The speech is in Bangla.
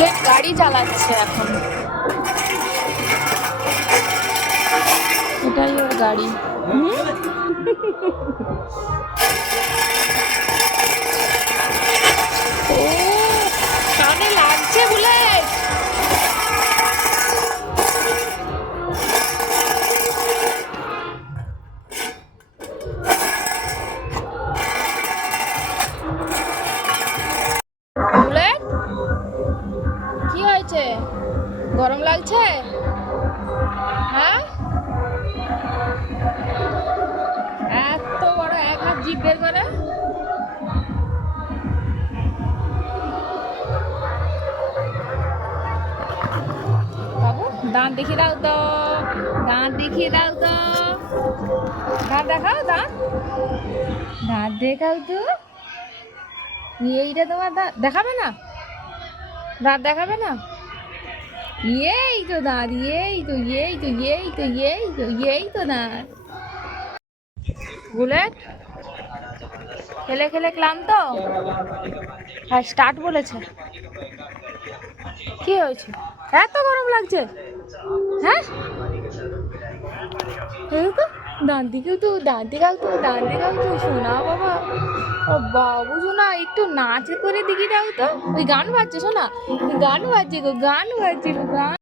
বুলেট গাড়ি চালাচ্ছে এখন, এটাই ওর গাড়ি। ও কানে লাগছে বুলেট। বুলেট কি হয়েছে, গরম লাগছে? হ্যাঁ, এত বড় এক হাত জিভ বের করে। বাবু দাঁত দেখিয়ে দাও তো, দাঁত দেখিয়ে দাও তো, দাঁত দেখাও, দাঁত দাঁত দেখাও তো। এইটা তোমার দাঁত দেখাবে না, দাঁত দেখাবে না? এই তো দাঁত, এই তো এই তো এই তো এই তো এই তো দাঁত। বুলেট খেলে খেলে ক্লান্ত, হ্যাঁ স্টার্ট বলেছে। কি হয়েছে, এত গরম লাগছে? হ্যাঁ, এই তো দাঁত দিকেও তো, দাঁত দিকাও তো, দাঁত দিকাও তো শোনা বাবা। ও বাবু শোনা একটু নাচ করে দিকে দাও তো, ওই গান বাজছে শোনা, গান বাজছে গো, গান বাজছে গো, গান।